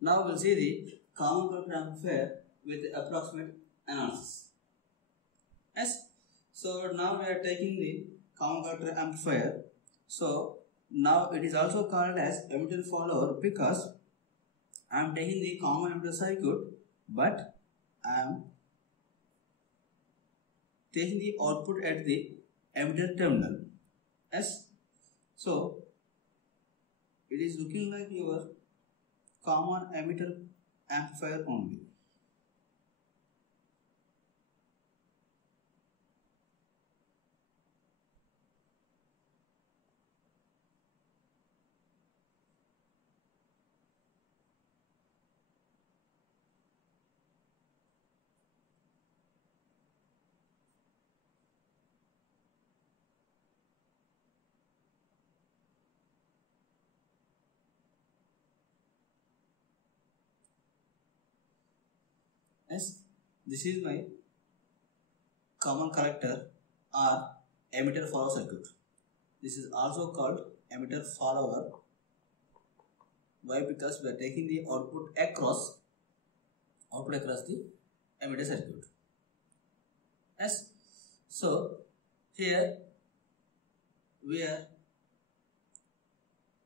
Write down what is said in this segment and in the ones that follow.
Now we'll see the common collector amplifier with approximate analysis. Yes. So now we are taking the common collector amplifier. So now it is also called as emitter follower because I am taking the common emitter circuit, but I am taking the output at the emitter terminal. Yes. So it is looking like your common emitter amplifier only. Yes, this is my common collector or emitter follower circuit. This is also called emitter follower. Why? Because we are taking the output across the emitter circuit. Yes. So here we are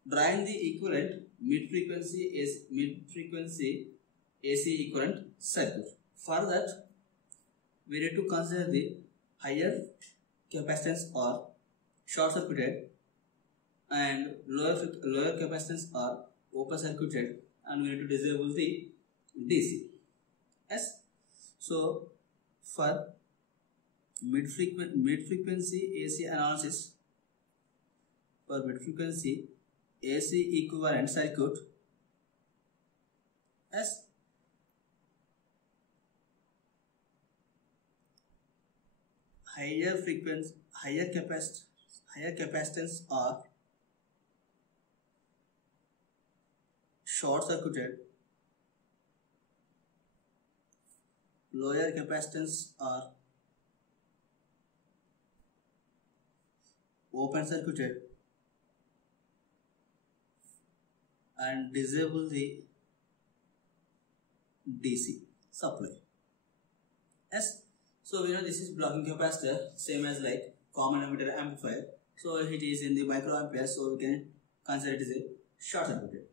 drawing the equivalent mid-frequency AC equivalent circuit. For that, we need to consider the higher capacitance or short circuited and lower capacitance or open circuited, and we need to disable the DC. Yes. So for mid-frequency AC analysis, for mid-frequency AC equivalent circuit, as higher capacitance or short circuited, lower capacitance or open circuited, and disable the DC supply. Yes. So we know this is blocking capacitor, same as like common emitter amplifier. So it is in the microampere, so we can consider it as a short circuited.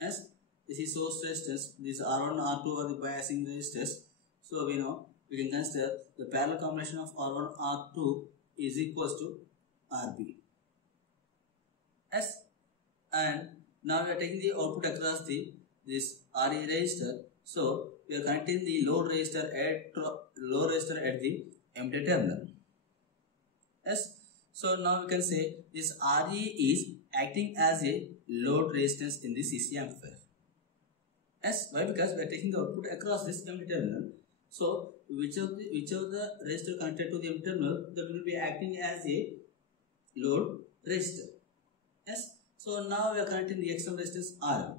Yes. This is source resistance. This R1, R2 are the biasing resistors. So we know we can consider the parallel combination of R1, R2 is equals to RB. Yes. And now we are taking the output across this RE resistor. So we are connecting the load resistor at the emitter terminal. Yes. So now we can say this RE is acting as a load resistance in the CC amplifier. Yes. Why? Because we are taking the output across this emitter terminal. So which of the resistor connected to the emitter terminal, that will be acting as a load resistor. Yes. So now we are connecting the external resistance RL.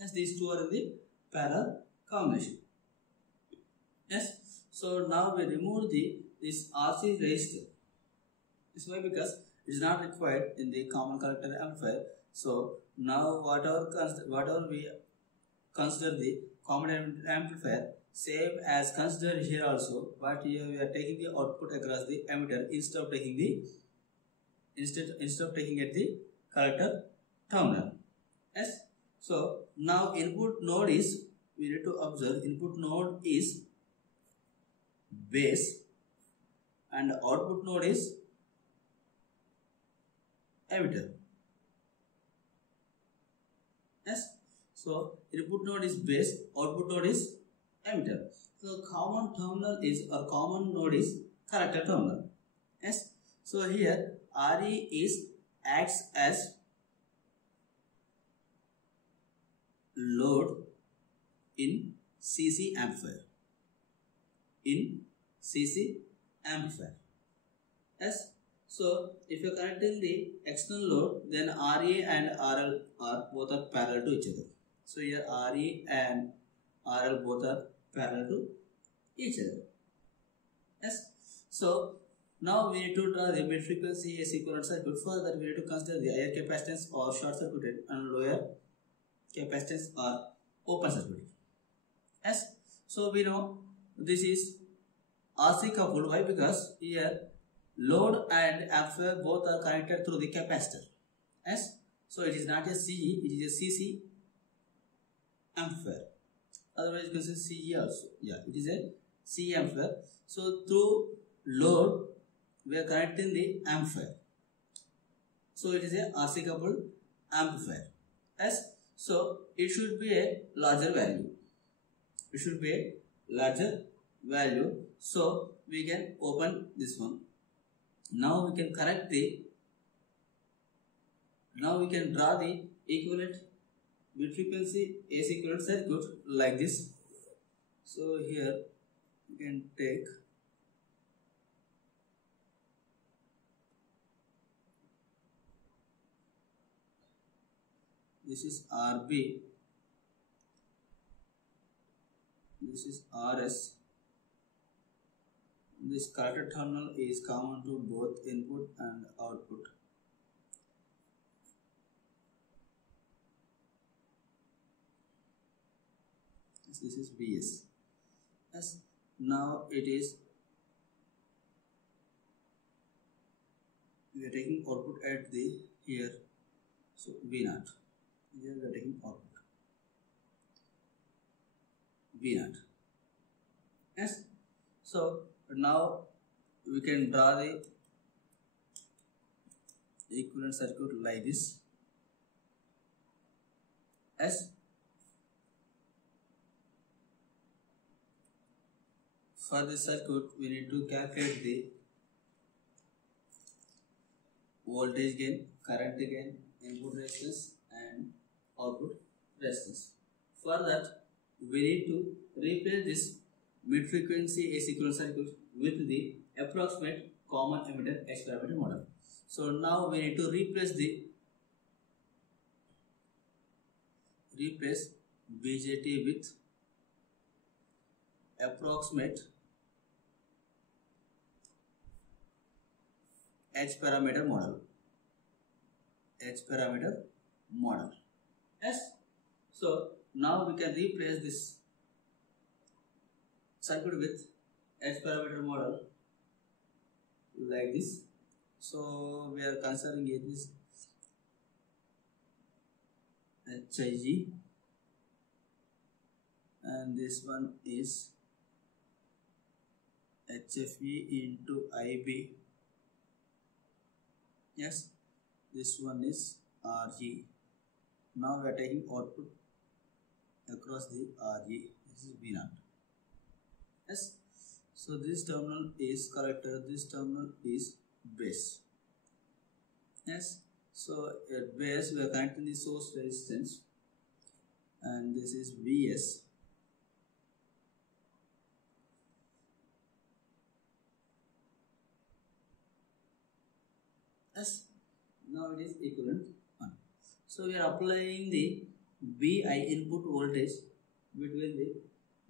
Yes, these two are in the parallel combination. Yes. So now we remove this RC resistor. This is why, because it is not required in the common collector amplifier. So now whatever we consider the common amplifier, same as considered here also, but here we are taking the output across the emitter instead of taking at the collector terminal. Yes. So now input node is, we need to observe, input node is base and output node is emitter. Yes. So input node is base, output node is emitter. So common node is collector terminal. Yes. So here RE acts as load in CC amplifier. Yes. So if you are connecting the external load, then RE and RL are both parallel to each other. So here RE and RL both are parallel to each other. Yes. So now we need to draw the mid-frequency AC equivalent circuit. For that, we need to consider the higher capacitance or short circuited and lower capacitance or open circuit. Yes. So we know this is RC coupled. Why? Because here load and amplifier both are connected through the capacitor. Yes. So it is not a CE, it is a CC amplifier. Otherwise you can say CE also. Yeah, it is a CE amplifier. So through load we are connecting the amplifier. So it is a RC coupled amplifier. Yes. So it should be a larger value. It should be a larger value. So we can open this one. Now we can correct the. Now we can draw the equivalent mid frequency AC equivalent circuit like this. So here we can take this is RB, this is RS. This collector terminal is common to both input and output. This is VS. Yes. Now it is we are taking output at the here. So V0. Here we are taking output V0. Yes. So now we can draw the equivalent circuit like this. Yes. For this circuit, we need to calculate the voltage gain, current gain, input resistance, and output resistance. For that, we need to replace this mid-frequency AC equivalent circuit with the approximate common emitter H parameter model. So now we need to replace BJT with approximate H parameter model. Yes. So now we can replace this circuit with H parameter model like this. So we are considering it is HIG and this one is HFE into IB. Yes, this one is RG. Now we are taking output across the RG. This is V0. Yes. So this terminal is collector, this terminal is base. Yes. So at base we are connecting the source resistance and this is VS. Yes. Now it is equivalent 1. So we are applying the VI input voltage between the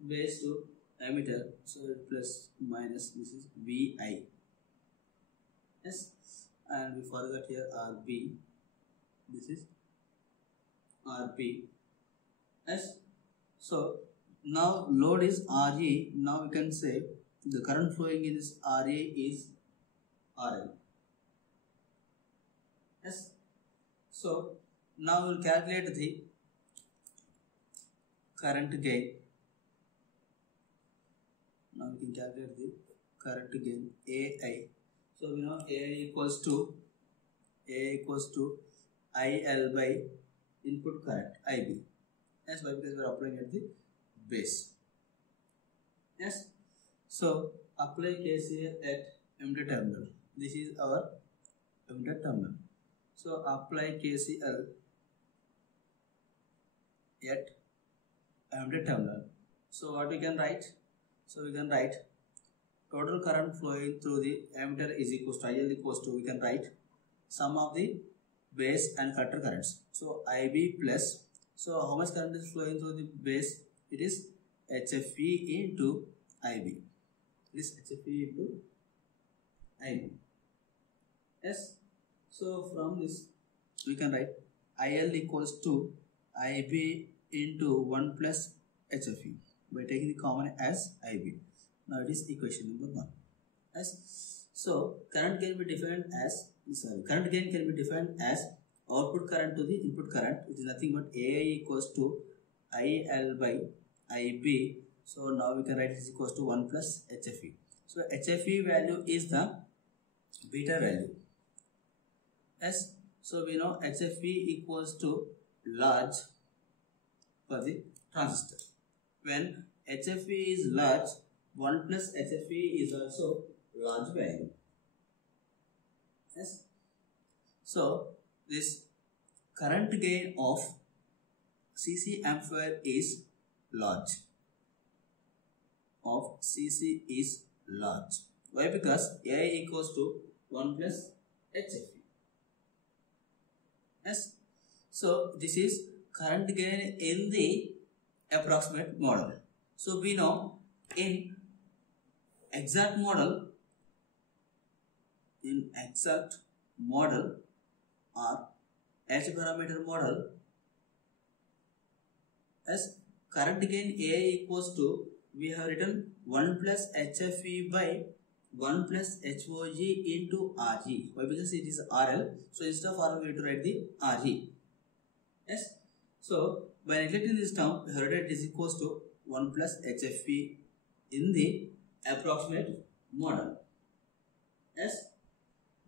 base to emitter. So plus minus this is VI. Yes. And we forgot here RB. This is RB. Yes. So now load is RE. Now we can say the current flowing in this RA is RL. Yes. So now we will calculate the current gain. Now we can calculate the current gain AI. So we know AI equals to IL by input current IB. That's why because we are applying at the base. Yes. So apply KCL at emitter terminal. This is our emitter terminal. So apply KCL at emitter terminal. So what we can write? So we can write total current flowing through the emitter is equals to IL equals to, we can write sum of the base and collector currents. So IB plus, so how much current is flowing through the base? It is HFE into IB. It is HFE into IB. Yes. So from this we can write IL equals to IB into 1 plus HFE by taking the common as IB. Now it is equation number 1. Yes. So current gain can be defined as output current to the input current, which is nothing but AI equals to IL by IB. So now we can write this equals to 1 plus HFE. So HFE value is the beta value. Yes. So we know HFE equals to large for the transistor. When HFE is large, 1 plus HFE is also large value. Yes. So this current gain of CC amplifier is large. Why? Because AI equals to 1 plus HFE. Yes. So this is current gain in the approximate model. So we know in exact model or H parameter model, as current gain AI equals to, we have written 1 plus HFE by 1 plus HOG into RE. Why? Because it is RL. So instead of RL, we have to write the RE. Yes. So by neglecting this term, we have written it is equals to 1 plus HFE in the approximate model. Yes.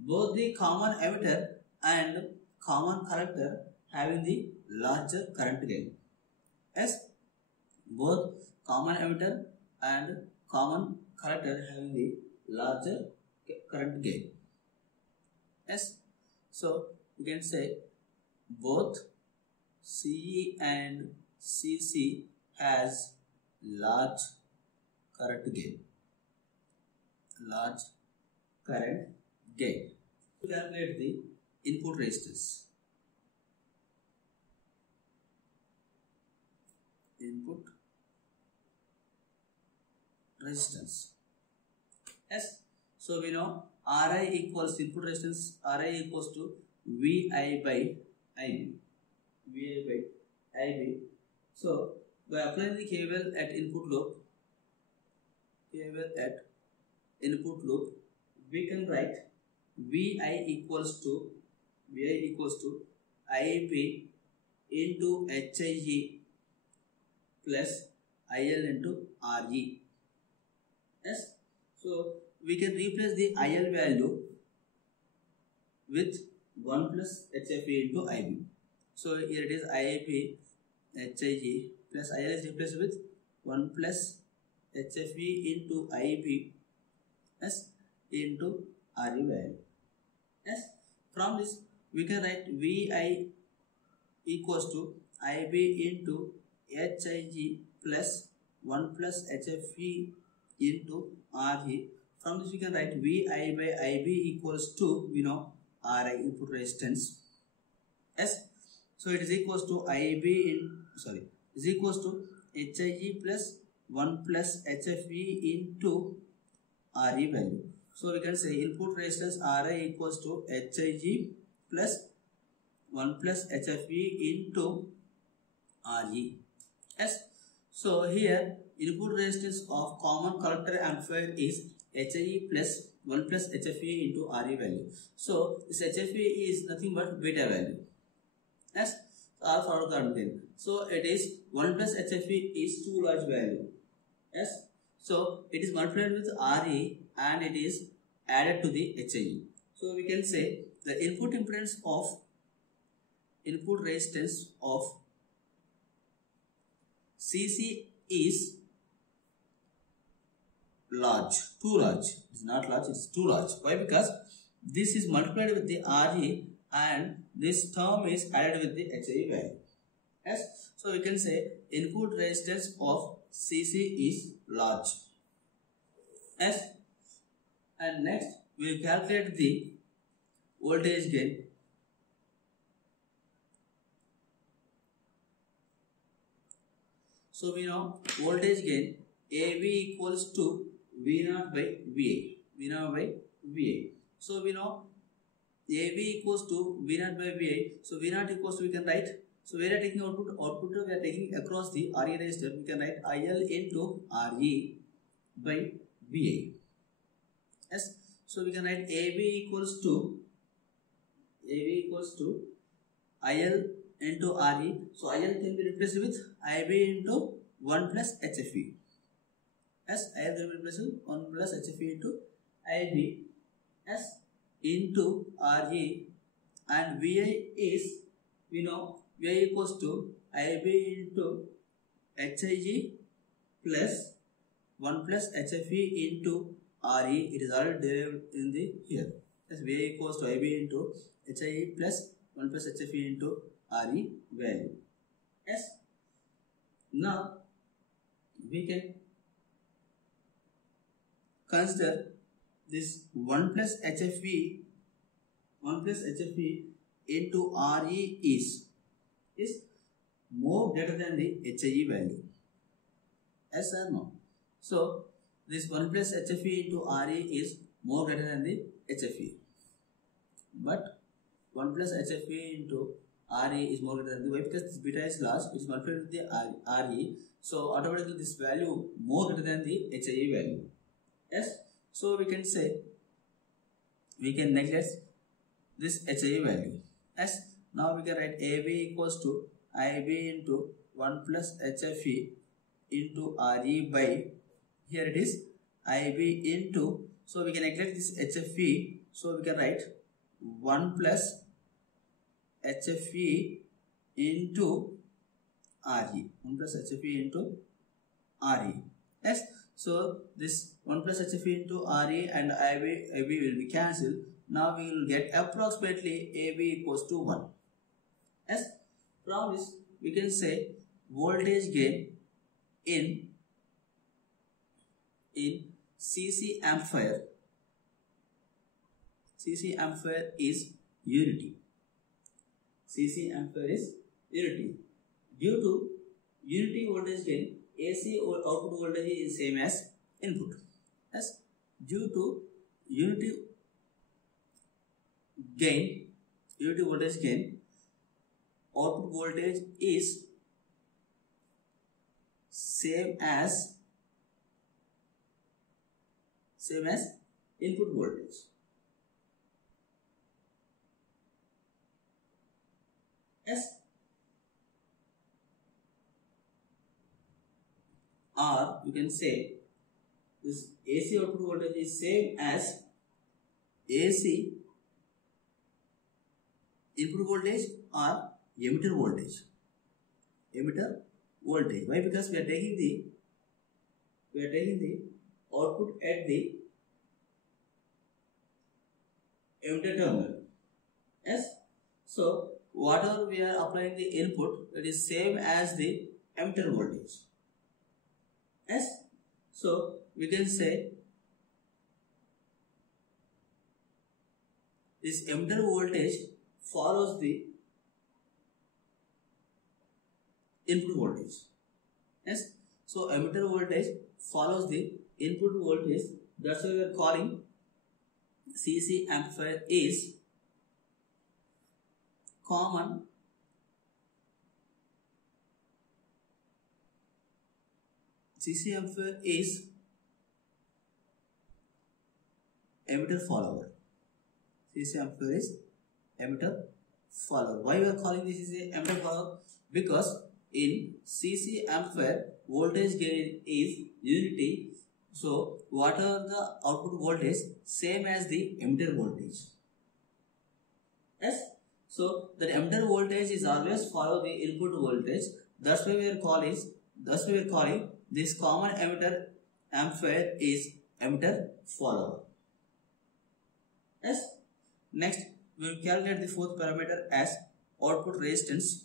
Both the common emitter and common collector having the larger current gain. Yes. Both common emitter and common collector having the larger current gain. Yes. So you can say both CE and CC has large current gain. To calculate the input resistance. Yes. So we know Ri equals input resistance. Ri equals to Vi by Ib. So by applying the KVL at input loop, we can write Vi equals to Ib into HIE plus IL into RE. Yes. So we can replace the IL value with 1 plus HFE into IB. So here it is IB HIE plus IL is replaced with 1 plus HFE into IB, yes, into RE value. Yes. From this we can write Vi equals to IB into HIE plus 1 plus HFE into RE. From this we can write Vi by IB equals to, we know, Ri, input resistance. Yes. So it is equals to is equals to HIE plus 1 plus HFE into RE value. So we can say input resistance Ri equals to HIE plus 1 plus HFE into RE. Yes. So here input resistance of common collector amplifier is HIE plus 1 plus HFE into RE value. So this HFE is nothing but beta value. Yes. R forward current gain. So it is 1 plus HFE is too large value. Yes. So it is multiplied with RE and it is added to the HIE. So we can say the input resistance of CC is large, too large. It is not large, it is too large. Why? Because this is multiplied with the RE and this term is added with the HIE value. Yes. So we can say input resistance of CC is large. Yes. And next we will calculate the voltage gain. So we know voltage gain AV equals to V0 by VA. So we know AV equals to V0 by VA. So V0 equals to, we can write So where we are taking output we are taking across the RE register. We can write IL into RE by VA. Yes. So we can write AB equals to IL into RE. So IL can be replaced with IB into 1 plus HFE. Yes, IL will be replaced with 1 plus HFE into IB S into RE, and VA is, we know, VA equals to IB into HIG plus 1 plus HFE into RE. It is already derived in the here. Yes, VA equals to IB into HIE plus 1 plus HFE into RE value. Yes. Now we can consider this 1 plus HFE into RE is more greater than the HIE value. Yes or no? So this 1 plus HFE into RE is more greater than the HFE. But 1 plus HFE into RE is more greater than the, why? Because this beta is large, it is multiplied with the RE. So automatically this value more greater than the HIE value. Yes. So we can say, we can neglect this HIE value. Yes. Now we can write AB equals to IB into 1 plus HFE into RE by, here it is IB into, so we can neglect this HFE, so we can write 1 plus HFE into RE, 1 plus HFE into RE. Yes. So this 1 plus HFE into RE and IB will be cancelled. Now we will get approximately AB equals to 1. Yes. From this we can say voltage gain in CC amplifier is unity. CC amplifier is unity. Due to unity voltage gain, AC output voltage is same as input. Yes. Due to unity voltage gain, output voltage is same as input voltage. Yes. Or you can say this AC output voltage is same as AC input voltage or emitter voltage. Why? Because we are taking the output at the emitter terminal. Yes. So whatever we are applying the input, it is same as the emitter voltage. Yes. So we can say this emitter voltage follows the input voltage. Yes. So emitter voltage follows the input voltage. That's why we are calling CC amplifier is common CC amplifier is emitter follower. CC amplifier is emitter follower. Why we are calling this is a emitter follower? Because in CC amplifier voltage gain is unity. So whatever the output voltage same as the emitter voltage. Yes. So the emitter voltage is always follow the input voltage. That's why we are calling this common emitter amplifier is emitter follower. Yes. Next we will calculate the fourth parameter as output resistance.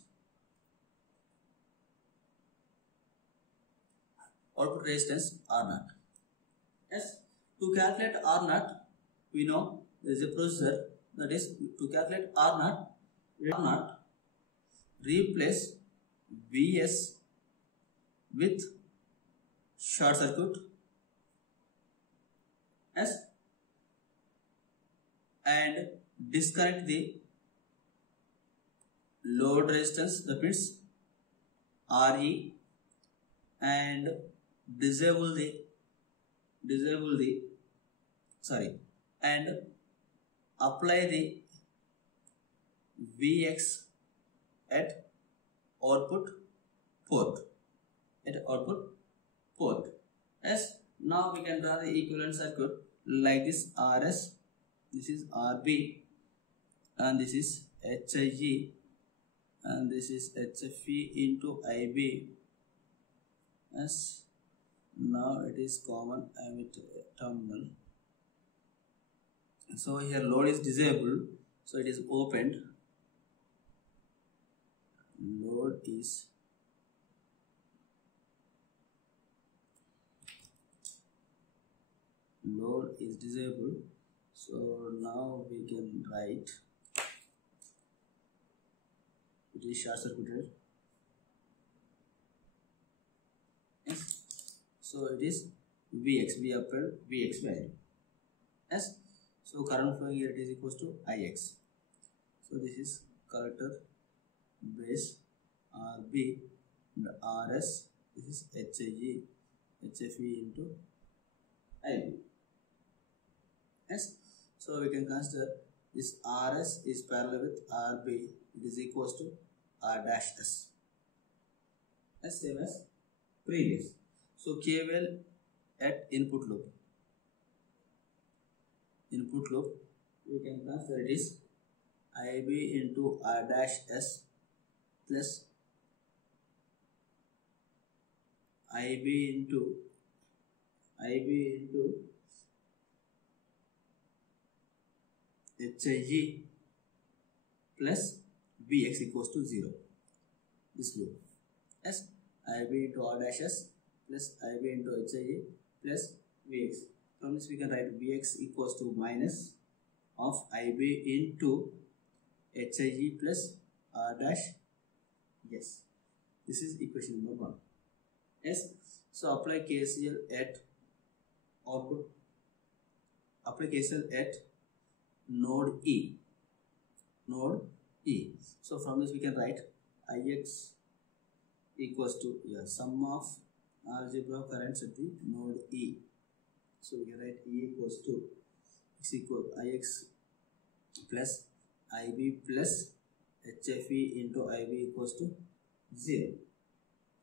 Output resistance R0. Yes. To calculate R0, we know there is a procedure, that is to calculate R0, replace Vs with short circuit. Yes. And disconnect the load resistance, that means RE, and disable the and apply the Vx at output port. Yes, now we can draw the equivalent circuit like this: RS, this is RB, and this is HIG, and this is HFE into IB. Yes, now it is common emitter terminal. So here load is disabled, so it is opened. Load is disabled, so now we can write it is short circuited. Yes, so it is Vx, we append Vx value. Yes, so current flowing here, it is equals to Ix. So this is collector base RB and RS, this is HIG, HFE into IB. Yes, so we can consider this RS is parallel with RB, it is equals to R dash S. As same as previous. So KVL at input loop, we can consider it is IB into R dash S plus IB into HIG plus Vx equals to 0. This loop. Yes, IB into R dash S plus IB into HIG plus Vx. From this we can write Vx equals to minus of IB into HIG plus R dash S. This is equation number 1. Yes, so apply KCL at output. Apply KCL at node E. So from this we can write Ix equals to sum of algebra currents at the node E. So we can write E equals to Ix plus IB plus HFE into IB equals to 0.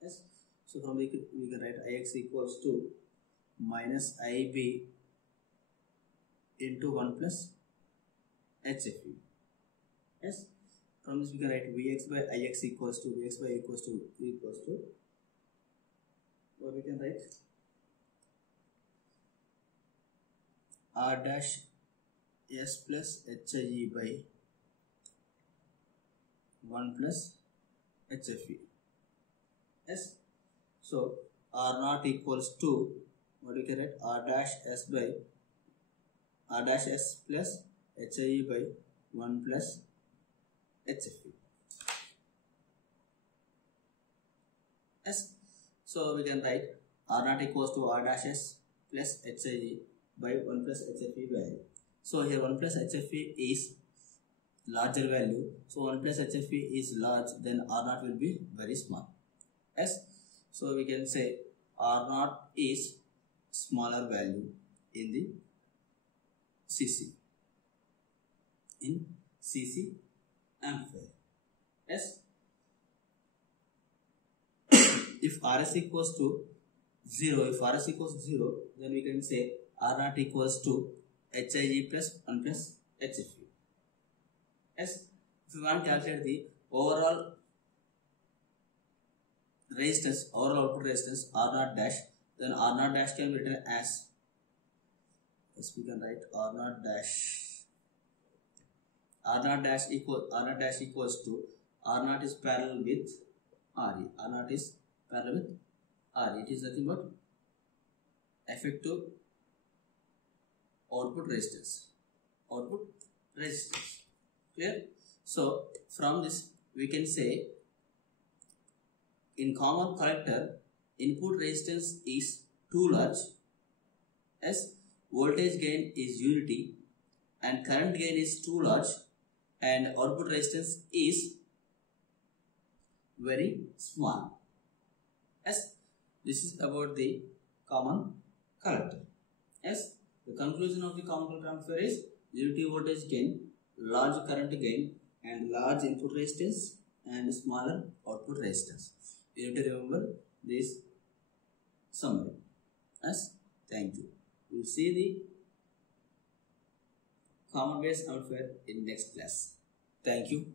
Yes. So from we can write Ix equals to minus IB into 1 plus HFE. Yes. From this we can write Vx by Ix equals to what we can write R dash S plus HIG by 1 plus HFE. Yes. So R naught equals to what we can write R dash S by R dash S plus HIG by 1 plus HFE. Yes. So we can write R naught equals to R dash S plus HIG by 1 plus HFE value. So here 1 plus HFE is larger value. So 1 plus HFE is large, then R naught will be very small. Yes. So we can say R naught is smaller value in the CC. In CC amplifier. Yes. If RS equals to 0, then we can say R naught equals to HIG plus 1 plus HFE. Yes. If we want to calculate the overall resistance, overall output resistance R naught dash, then R naught dash can be written as, yes, we can write R naught dash equals to R naught is parallel with RE. R naught is parallel with RE. It is nothing but effective output resistance. Clear? So from this we can say in common collector input resistance is too large, as voltage gain is unity and current gain is too large, and output resistance is very small. Yes, this is about the common collector. Yes, the conclusion of the common collector amplifier is unity voltage gain, large current gain, and large input resistance and smaller output resistance. You have to remember this summary. Yes, thank you. We will see the common base amplifier in next class. Thank you.